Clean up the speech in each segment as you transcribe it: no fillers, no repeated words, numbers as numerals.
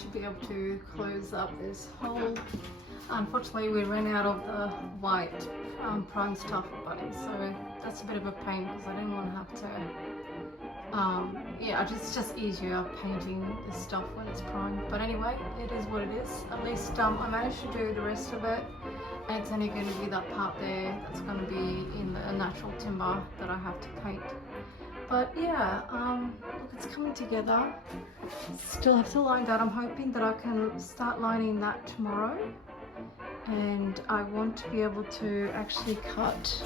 should be able to close up this hole. Unfortunately, we ran out of the white prime stuff for Buddy, so that's a bit of a pain because I didn't want to have to. Yeah, it's just easier painting this stuff when it's primed. But anyway, it is what it is. At least I managed to do the rest of it. And it's only going to be that part there that's going to be in the natural timber that I have to paint. But yeah, look, it's coming together. Still have to line that. I'm hoping that I can start lining that tomorrow. And I want to be able to actually cut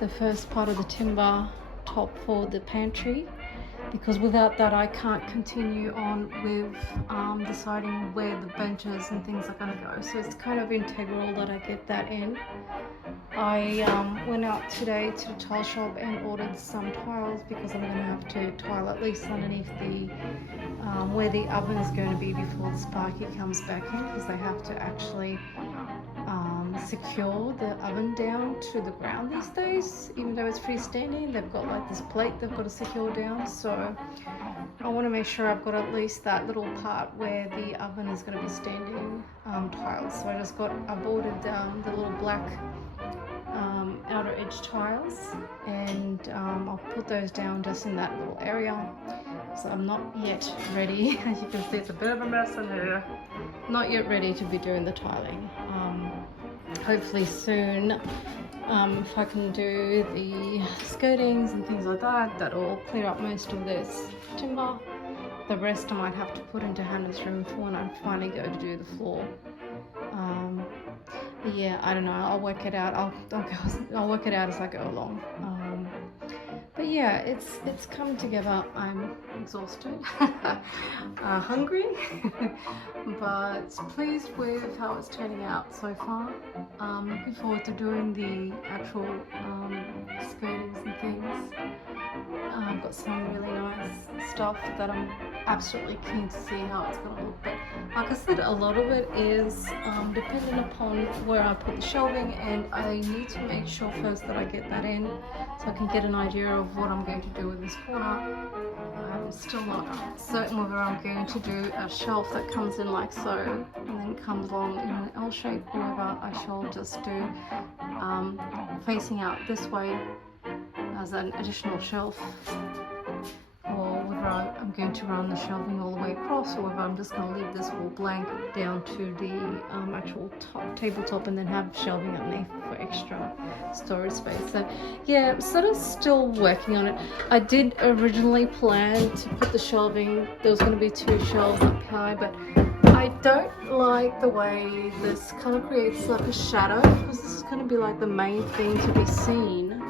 the first part of the timber top for the pantry, because without that I can't continue on with deciding where the benches and things are going to go. So it's kind of integral that I get that in. I went out today to the tile shop and ordered some tiles because I'm going to have to tile at least underneath the where the oven is going to be before the Sparky comes back in, because they have to actually secure the oven down to the ground these days. Even though it's freestanding, they've got like this plate they've got to secure down. So I want to make sure I've got at least that little part where the oven is going to be standing tiles. So I've ordered the little black outer edge tiles, and I'll put those down just in that little area. So I'm not yet ready. As you can see, it's a bit of a mess in here. Not yet ready to be doing the tiling. Hopefully soon, if I can do the skirtings and things like that, that'll clear up most of this timber. The rest I might have to put into Hannah's room for when I finally go to do the floor. Yeah, I don't know. I'll work it out. I'll work it out as I go along. But yeah, it's come together. I'm exhausted, hungry, but pleased with how it's turning out so far. Looking forward to doing the actual skirtings and things. I've got some really nice stuff that I'm absolutely keen to see how it's going to look. But like I said, a lot of it is dependent upon where I put the shelving, and I need to make sure first that I get that in so I can get an idea of what I'm going to do with this corner. I'm still not certain whether I'm going to do a shelf that comes in like so and then comes along in an L shape, or whether I shall just do facing out this way as an additional shelf, or whether I'm going to run the shelving all the way across, or whether I'm just going to leave this all blank down to the actual tabletop and then have shelving underneath for extra storage space. So yeah, I'm sort of still working on it. I did originally plan to put the shelving, there was going to be 2 shelves up high, but I don't like the way this kind of creates like a shadow, because this is going to be like the main thing to be seen.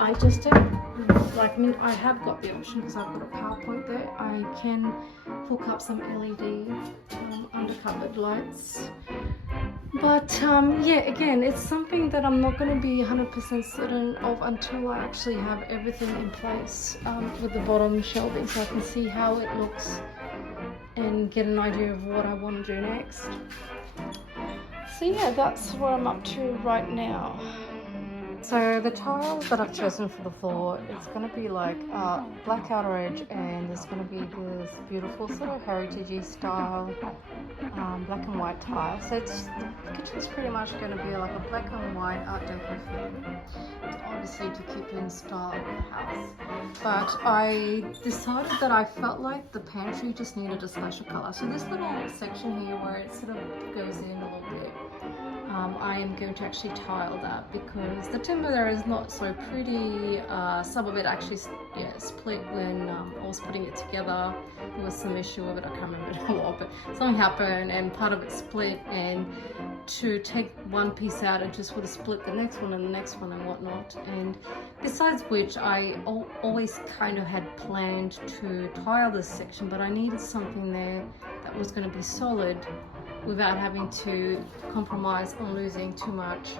I just don't like, I mean, I have got the option because I've got a PowerPoint there. I can hook up some LED undercovered lights. But yeah, again, it's something that I'm not going to be 100% certain of until I actually have everything in place with the bottom shelving, so I can see how it looks and get an idea of what I want to do next. So yeah, that's where I'm up to right now. So the tiles that I've chosen for the floor, it's going to be like black outer edge, and there's going to be this beautiful sort of heritagey style black and white tile. So the kitchen's pretty much going to be like a black and white art deco theme, obviously to keep in style of the house. But I decided that I felt like the pantry just needed a splash of colour. So this little section here where it sort of goes in a little bit, I am going to actually tile that because the timber there is not so pretty. Some of it actually split when I was putting it together. There was some issue with it, I can't remember what, but something happened and part of it split, and to take one piece out it just would have split the next one and the next one and whatnot. And besides which, I always kind of had planned to tile this section, but I needed something there that was going to be solid without having to compromise on losing too much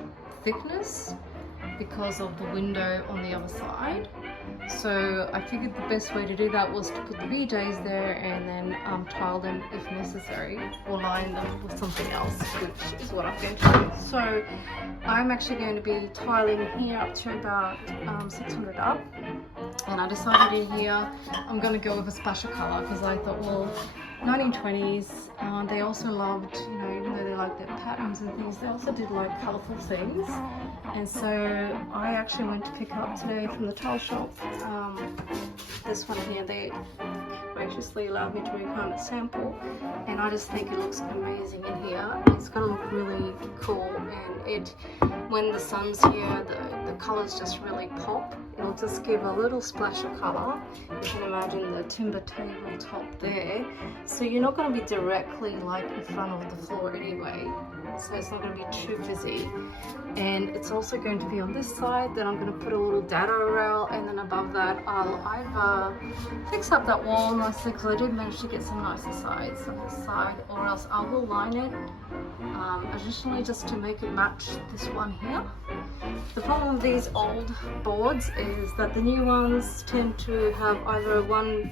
thickness because of the window on the other side. So I figured the best way to do that was to put the VJs there and then tile them if necessary, or line them with something else, which is what I'm going to do. So I'm actually going to be tiling here up to about 600 up, and I decided in here I'm going to go with a splash of colour because I thought, well, 1920s. They also loved, you know, even though they liked their patterns and things, they also did like colourful things. And so I actually went to pick up today from the tile shop this one here. They graciously allowed me to bring home a sample, and I just think it looks amazing in here. It's going to look really cool, and when the sun's here, the colours just really pop. It'll just give a little splash of colour. You can imagine the timber tabletop there, so you're not going to be directly like in front of the floor anyway, so it's not going to be too busy. And it's also going to be on this side. Then I'm going to put a little dado rail, and then above that I've fixed up that wall nicely, because I did manage to get some nicer sides on this side, or else I will line it additionally just to make it match this one here. The problem with these old boards is that the new ones tend to have either one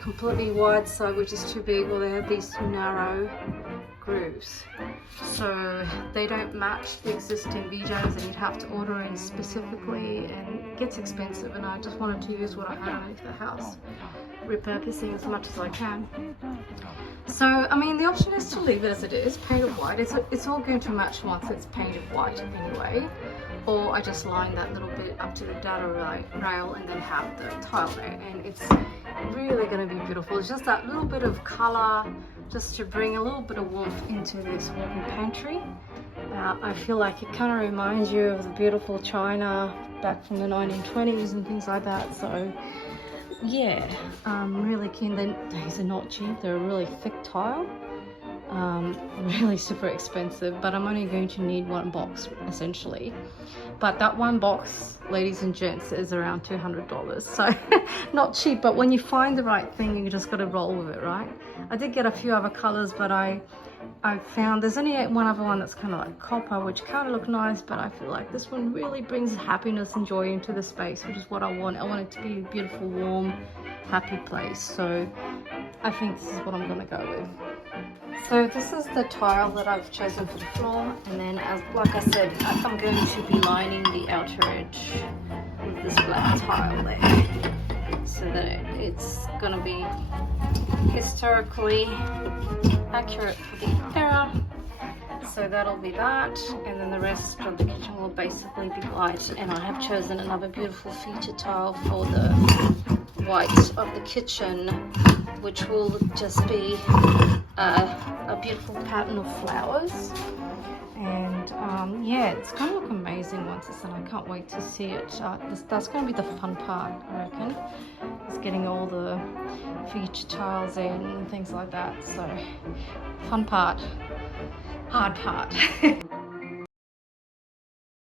completely wide side which is too big, or they have these too narrow grooves, so they don't match the existing VJs, and you'd have to order in specifically, and it gets expensive, and I just wanted to use what I had underneath the house, repurposing as much as I can. So I mean, the option is to leave it as it is, paint it white. It's all going to match once it's painted white anyway, or I just line that little bit up to the dado rail and then have the tile there, and it's really going to be beautiful. It's just that little bit of colour, just to bring a little bit of warmth into this walk-in pantry. I feel like it kind of reminds you of the beautiful china back from the 1920s and things like that. So yeah, I'm really keen. These are not cheap, they're a really thick tile, really super expensive, but I'm only going to need one box essentially. But that one box, ladies and gents, is around $200, so not cheap, but when you find the right thing, you just got to roll with it, right? I did get a few other colors, but I found there's only one other one that's kind of like copper, which kind of look nice, but I feel like this one really brings happiness and joy into the space, which is what I want. I want it to be a beautiful, warm, happy place. So I think this is what I'm going to go with. So this is the tile that I've chosen for the floor, and then like I said, I'm going to be lining the outer edge with this black tile there, so that it's going to be historically accurate for the era. So that'll be that, and then the rest of the kitchen will basically be white, and I have chosen another beautiful feature tile for the white of the kitchen, which will just be a beautiful pattern of flowers. And yeah, it's going to look amazing once it's done. I can't wait to see it. That's going to be the fun part, I reckon, is getting all the feature tiles in and things like that. So fun part, hard part.